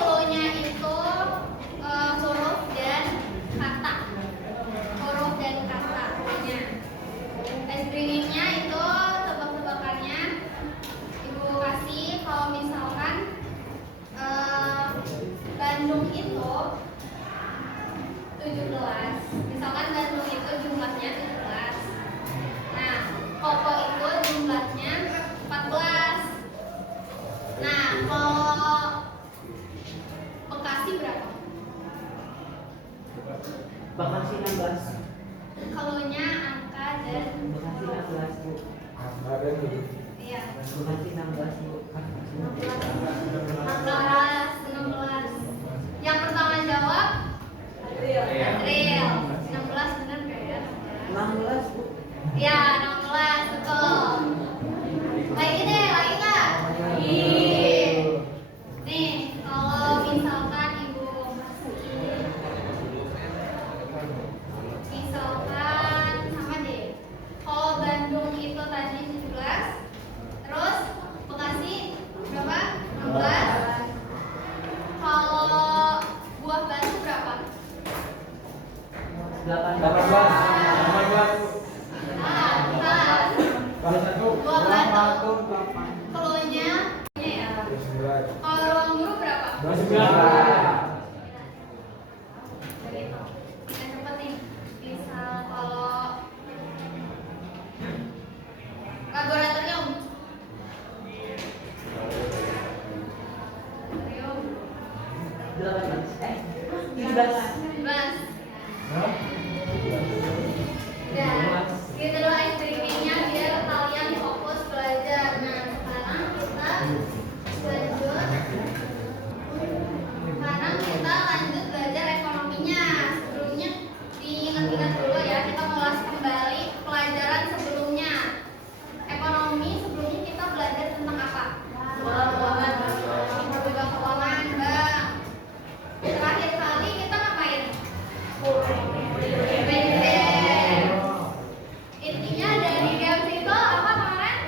clue-nya itu huruf dan kata. Huruf dan kata clue-nya. Screening-nya itu tebak-tebakannya Ibu kasih kalau misalkan Bandung itu 17. Misalkan Bandung itu jumlahnya 17. Nah, Koko itu jumlahnya 14. Nah, kalau Bekasi berapa? Bekasi 16. Kalau-nya angka dan Bekasi 16, Bu. iya. Bekasi 16, Bu. 16. Yang pertama jawab Adriel. 16 benar nggak ya? 16, Bu. Ya, 16 betul. Lagi deh, lagi nggak? Nih, kalau misalkan Ibu misalkan sama deh. Kalau Bandung itu tadi 17, terus Bekasi berapa? 16. Kalau Buah Batu berapa? 18. Ah, salah. Buah Batu. Clue-nya ya. Kalau Ruang Guru berapa? 29. Begitu. Yang cepet nih. Misal kalau laboratorium. Laboratorium. 17. 11. Udah. Kita dulu screening-nya biar kalian fokus belajar. Nah, sekarang kita lanjut belajar ekonominya. Sebelumnya diingat-ingat dulu ya, kita ngulas kembali pelajaran sebelumnya. Ekonomi sebelumnya kita belajar tentang apa? Keuangan, Bang. Terakhir kali kita ngapain? BDR. Intinya dari games itu apa kemarin?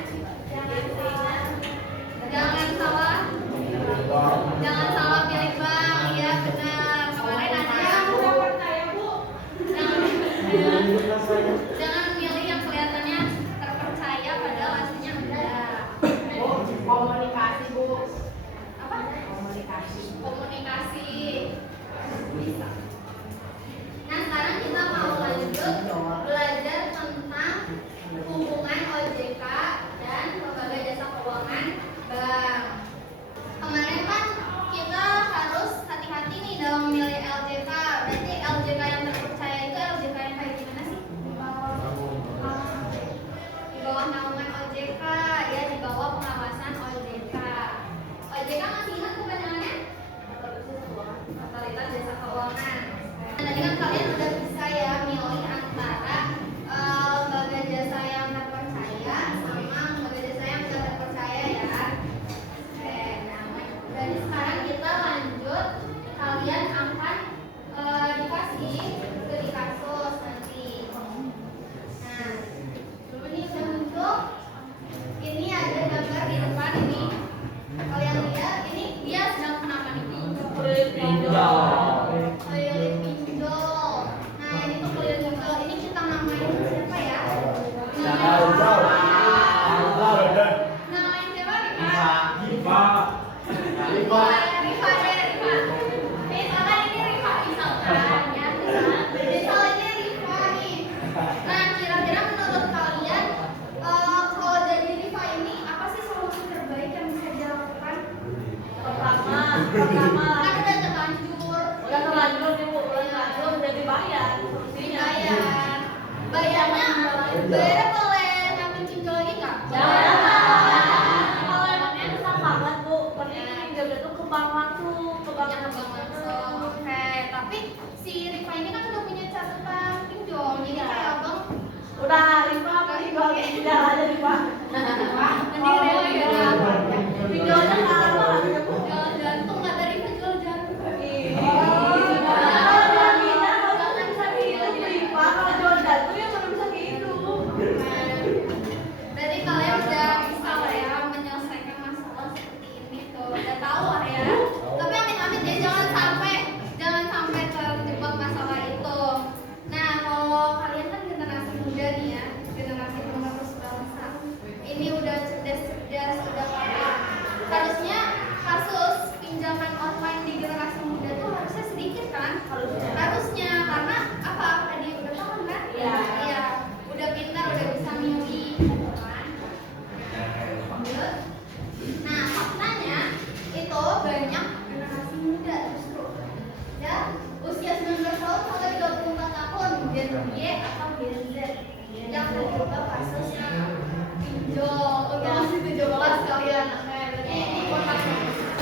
Jangan salah pilih bank. Ya benar. Kemarin ada yang jangan milih yang kelihatannya terpercaya padahal aslinya enggak. Komunikasi, Bu. Apa? Komunikasi. Bisa. Nah, sekarang kita mau lanjut belajar tentang hubungan OJK dan lembaga jasa keuangan bank. Kemarin kan kita harus hati-hati nih dalam memilih LJK. Berarti LJK yang terpercaya itu LJK yang kayak gimana sih? Di bawah naungan OJK, ya di bawah pengawasan OJK. OJK masih ingat kepanjangannya? Otoritas Jasa Keuangan. Nah, tadi kan kalian udah bisa ya milih antara lembaga jasa yang terpercaya sama lembaga jasa yang tidak terpercaya ya. Oke, nah dari sekarang kita lanjut. Kalian akan dikasih studi kasus nanti. Nah, dulu nih udah muncul. Ini ada gambar di depan ini. Kalian lihat ini dia sedang kenapa nih? Keliling pinjol. Nah, ini tuh keliling pinjol. Ini kita namain siapa ya? Namain siapa? Rifa. Rifa. Misalkan ini Rifa misalkan ya. Misalnya Rifa nih. Nah, kira-kira menurut kalian kalau jadi Rifa ini apa sih solusi terbaik yang bisa dilakukan? Pertama Kan udah terlanjur. nih, Bu. Udah dibayar. Dibayar. Bayarnya boleh ngambil pinjol lagi nggak? Kalau emangnya susah banget, Bu. Mending dia tuh ke bank langsung, ke bank Ya, ke bank langsung. Oke, tapi si Rifa ini kan udah punya catatan pinjol, jadi kayak abang udah Rifa pinjol pinjol aja Rifa. mending Rifa ya. Pinjolnya nggak apa, Bu. Jangan gantung nggak dari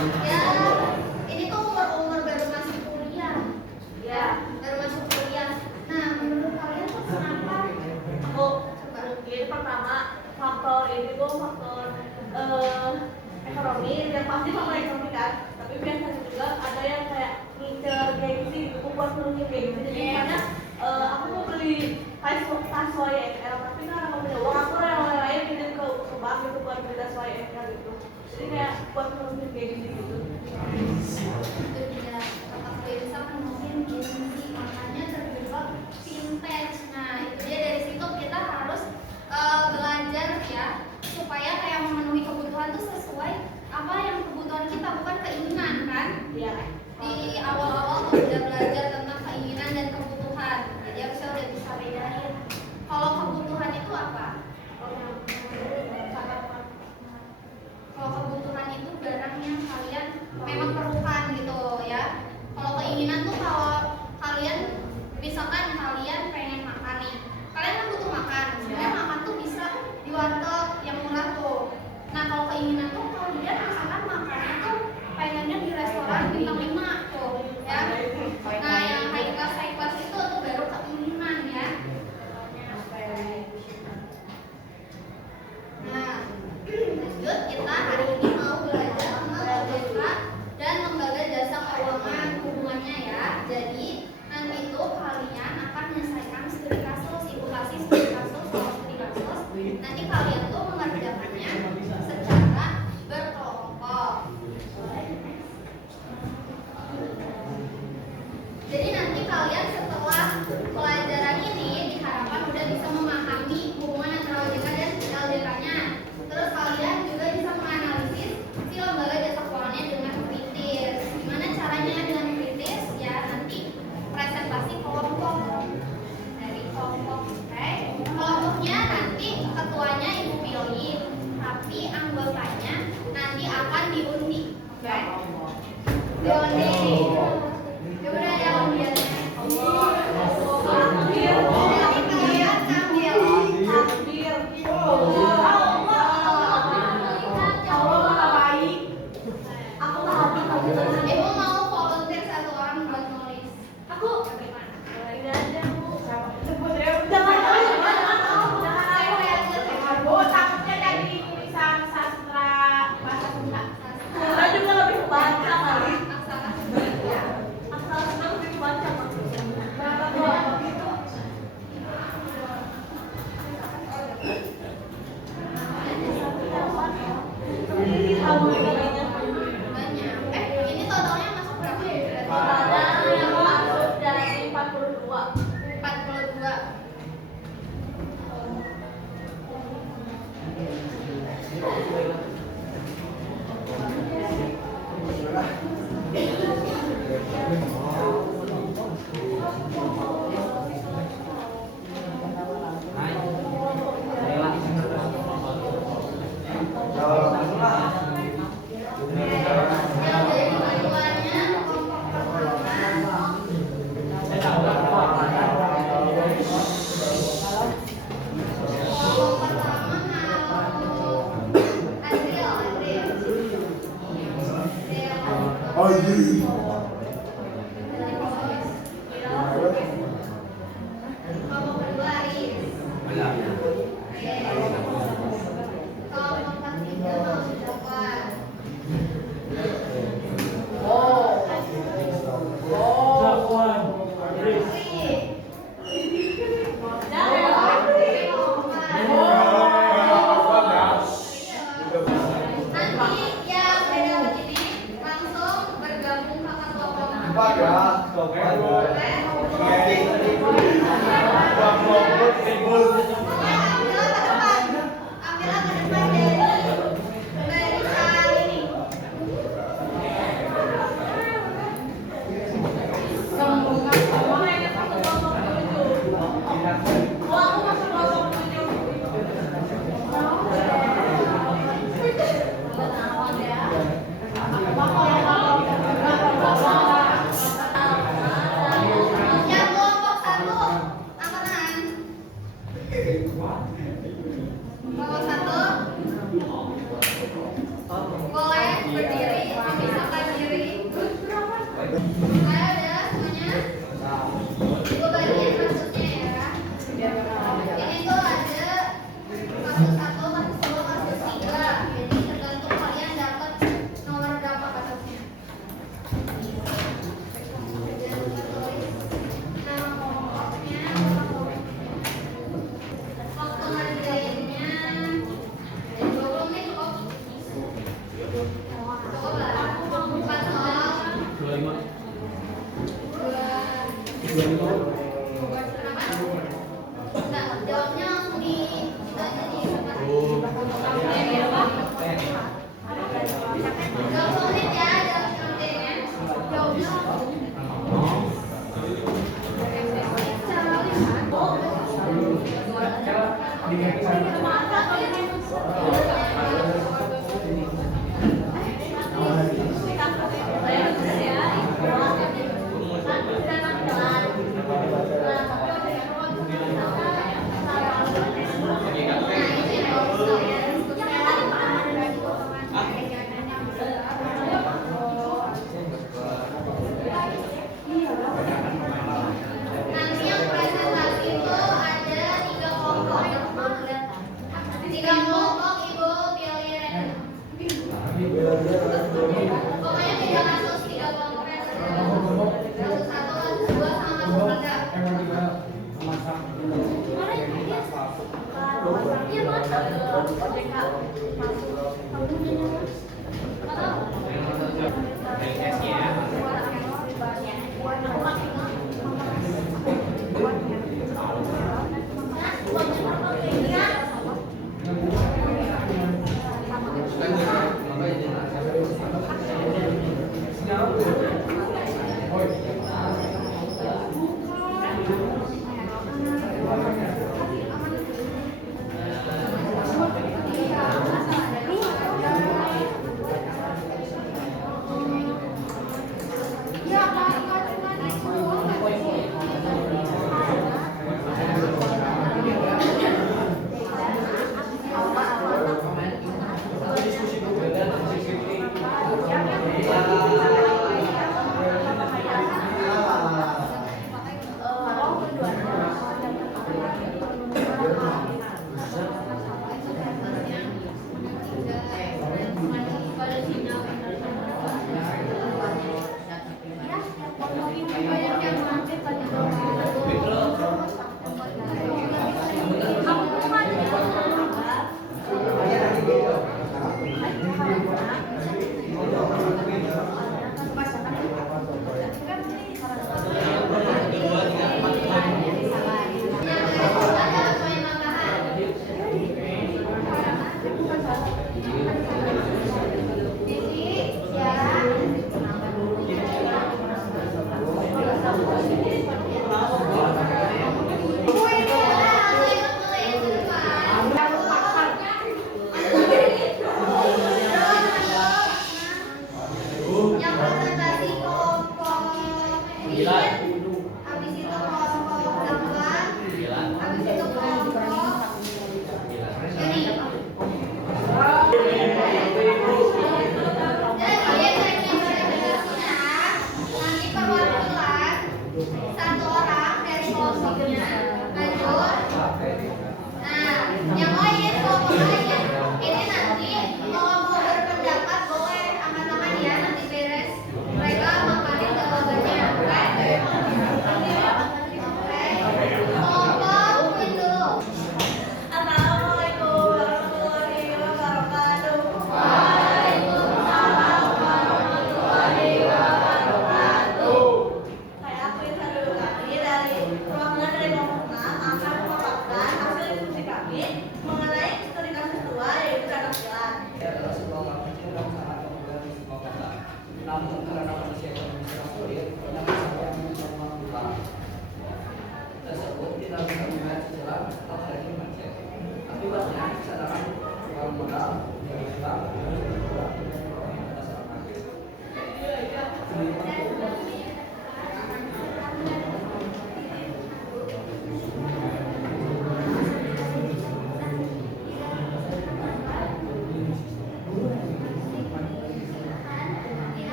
Ya, ini tuh umur-umur baru masuk kuliah. Ya, Baru masuk kuliah. Nah, menurut kalian tuh kenapa? aku mungkin pertama faktor ini tuh faktor ekonomi, yang pasti faktor ekonomi kan. Tapi biasanya juga ada yang kayak ngincer gengsi gitu, buat nurunin gengsi. Jadi misalnya aku mau beli tas YSL, tapi kan aku punya uang, aku yang lain pinjam ke bank gitu buat beli tas YSL gitu. Jadi kayak buat nurunin gengsi gitu. Itu dia kata Firsa mungkin gengsi, makanya terjebak vintage. Nah, itu dia dari situ kita harus belajar ya supaya kayak memenuhi kebutuhan tuh sesuai apa yang kebutuhan kita, bukan keinginan kan. Iya. Di awal-awal tuh udah belajar tentang keinginan dan kebutuhan, jadi harusnya udah bisa bedain kalau kebutuhan itu apa. Kalau kebutuhan itu barang yang kalian memang perlukan gitu ya. Kalau keinginan tuh kalau kalian misalkan kalian pengen makan nih, kalian kan butuh makan. Sebenarnya makan tuh bisa di warteg yang murah tuh. Nah kalau keinginan tuh kalian misalkan makannya tuh pengennya di restoran bintang 5 tuh ya. Nah yang high class itu tuh baru keinginan ya. Nah lanjut, kita hari ini mau belajar tentang OJK dan lembaga jasa keuangan hubungannya ya. Jadi nanti itu kalian akan menyelesaikan studi kasus, ibu kasih studi kasus, soal studi kasus. Nanti kalian tuh mengerjakannya secara berkelompok. Jadi nanti kalian setelah pelajaran ini diharapkan udah bisa memahami hubungan antara OJK dan LJK-nya. Terus kalian juga bisa menganalisis si lembaga jasa keuangannya dengan kritis. Gimana caranya dengan kritis? Ya nanti presentasi kelompok dari kelompok. Oke. Kelompoknya nanti ketuanya ibu pilih, tapi anggotanya nanti akan diundi. Oke. Diundi. Ya udah ya undiannya. Jadi kalian sambil Ibu mau volunteer satu orang buat nulis. Aku Bagaimana? ini aja Bu. Kita juga lebih baca kali. Asal senang lebih baca maksudnya. Ini tahu katanya. Banyak. Ini totalnya masuk berapa? Totalnya yang masuk dari 42. 42. Yang dari bantuannya kelompok pertama. Kelompok pertama kalau Adriel. Kelompok kedua Aris. Kelompok ketiga mau dapat. Nanti yang beda begini langsung bergabung ke kelompok. Ambillah ke depan dari barisan ini. Yang kelompok 1 angkatan. Enggak, jawabnya langsung di itu aja di tempat. 20 menit ya, jawab kontennya. Jawabnya langsung. Cara lihat. Nanti yang presentasi itu ada 3 kelompok. 3 kelompok Ibu pilih pokoknya tidak kasus 3 kelompoknya kasus 1, kasus 2 sama kasus 3. Iya mana?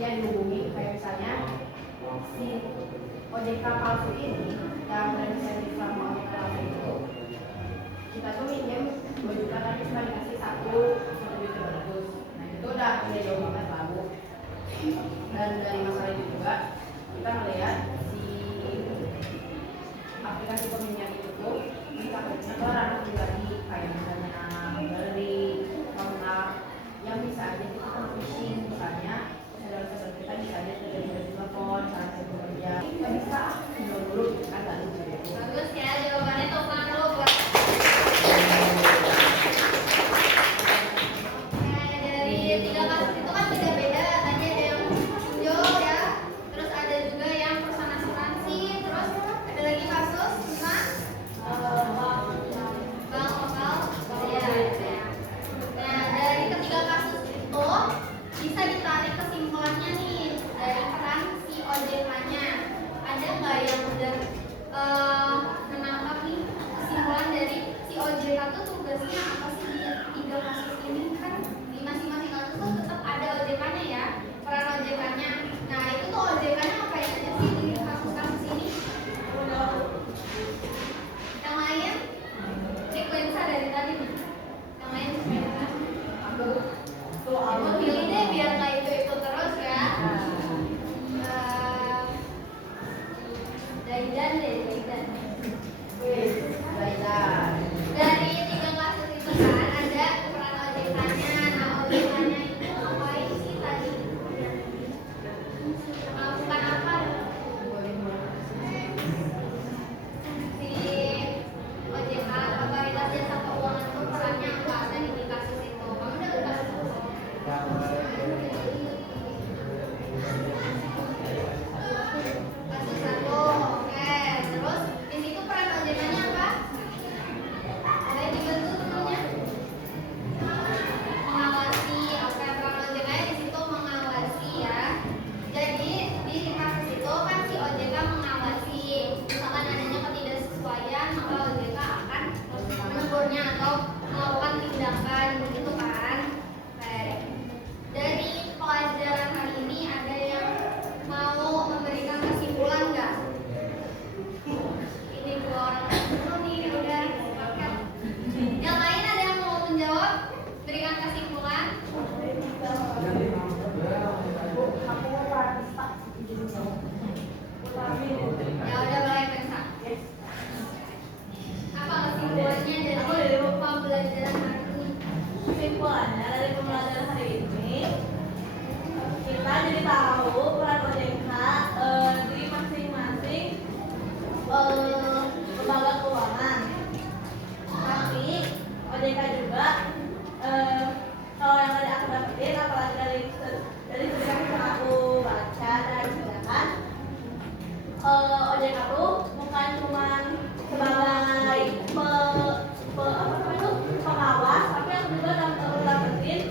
yang dihubungi kayak misalnya si OJK palsu ini yang berinisiatif sama OJK palsu itu kita tuh minjem 2 juta tapi cuma dikasih 1,200. Nah itu udah jauh banget lalu. Dan dari masalah itu juga kita melihat si aplikasi peminjam itu tuh takutnya ke ranah pribadi kayak misalnya beli kontak yang bisa aja kita kan phishing, misalnya saudara-saudara kita bisa aja terjadi telepon saat saya bekerja nggak bisa dulu kan nggak bisa ya. Bagus ya jawabannya, tepuk tangan dulu buat. Nah, dari 3 kasus itu kan beda-beda. Tadi ada yang pinjol ya, terus ada juga yang perusahaan asuransi, terus ada lagi kasus tentang bank lokal. Ya, ya. Nah, dari ketiga kasus itu bisa ditarik kesimpulannya nih dari peran si OJK-nya. Ada nggak yang udah menangkap nih kesimpulan dari si OJK tuh tugasnya apa sih di 3 kasus ini? Kan di masing-masing kasus tuh tetap ada OJK-nya ya, peran OJK-nya. Nah itu tuh OJK-nya ngapain aja sih di kasus-kasus ini? Yang lain? Frekuensa dari tadi nih. Yang lain siapa? Aku Aku pilih deh biar nggak itu terus ya. Daidan deh, Daidan. Zaidan. Dari 3 kasus itu kan ada peran OJK-nya. Nah OJK-nya itu ngapain sih tadi? Melakukan apa? Si OJK, Otoritas Jasa Keuangan itu perannya apa ada di kasus itu? Kamu udah kasus itu? Kasus 1, oke. Terus di situ peran OJK-nya apa? Ada yang dibantu tentunya? Mengawasi, oke, peran OJK-nya di situ mengawasi ya. Jadi di kasus itu kan si OJK mengawasi, misalkan adanya ketidaksesuaian maka OJK akan menegurnya atau melakukan tindakan begitu kan. Baik. Dari pelajaran hari ini ada yang mau memberikan kesimpulan nggak? Ini 2 orang dulu nih udah sepakat. Yang lain ada yang mau menjawab? Berikan kesimpulan. Ya udah boleh Pensa. Apa kesimpulannya dari pembelajaran hari ini? Kesimpulannya dari pembelajaran hari ini kita jadi tahu peran OJK di masing-masing lembaga keuangan. Tapi OJK juga kalau yang tadi aku dapetin, apalagi dari cerita yang aku baca dan jelaskan, OJK tuh bukan cuman sebagai pengawas, tapi aku juga dapetin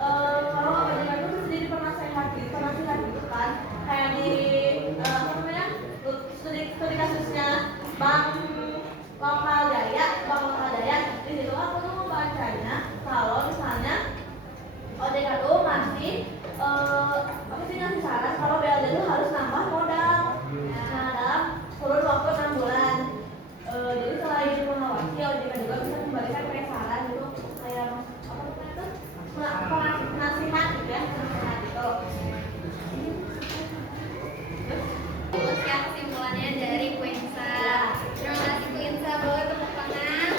kalau OJK itu sendiri penasihat gitu kan, kayak di studi kasusnya bank lokal Jaya. Di situ aku tuh membacanya kalau misalnya OJK tuh masih ngasih saran kalau BLJ itu harus nambah modal. Nah dalam kurun waktu 6 bulan. Jadi selain mengawasi, OJK juga bisa memberikan kayak saran gitu, kayak apa namanya tuh, nasihat gitu ya, nasihat gitu. Bagus ya kesimpulannya dari Quensa. Terima kasih Quensa, boleh tepuk tangan.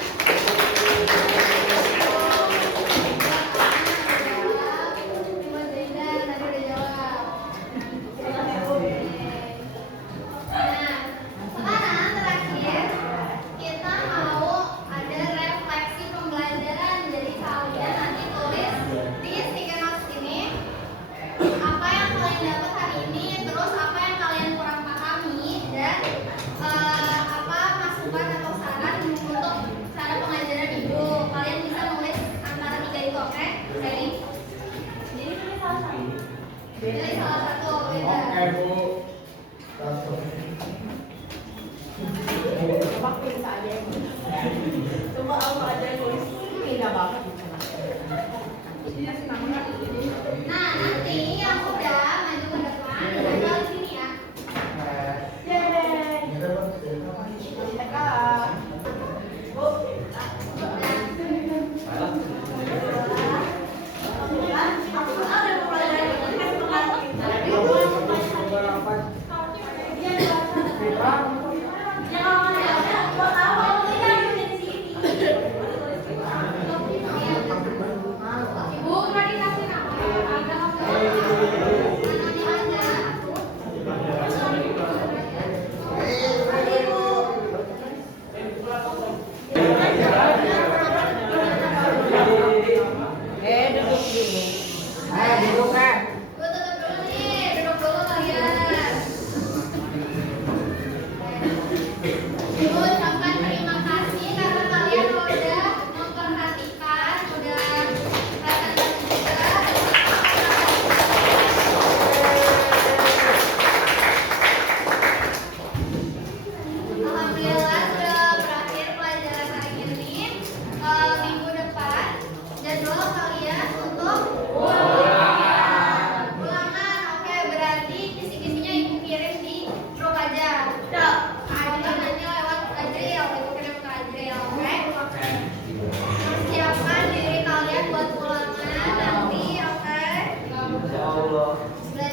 Buat Zaidan, tadi udah jawab. Nah, sekarang terakhir kita mau ada refleksi pembelajaran. Jadi kalian nanti tulis di stiker notes ini apa yang kalian dapat hari ini, terus apa yang kalian kurang pahami, dan apa masukan atau saran untuk cara pengajaran ibu. Kalian bisa nulis antara 3 itu, oke? Jadi Jadi ini salah satu. pilih salah satu. Beda. Oke Bu. Coba periksa aja yang Coba aku aja yang tulis. beda banget. Nah, nanti yang udah 9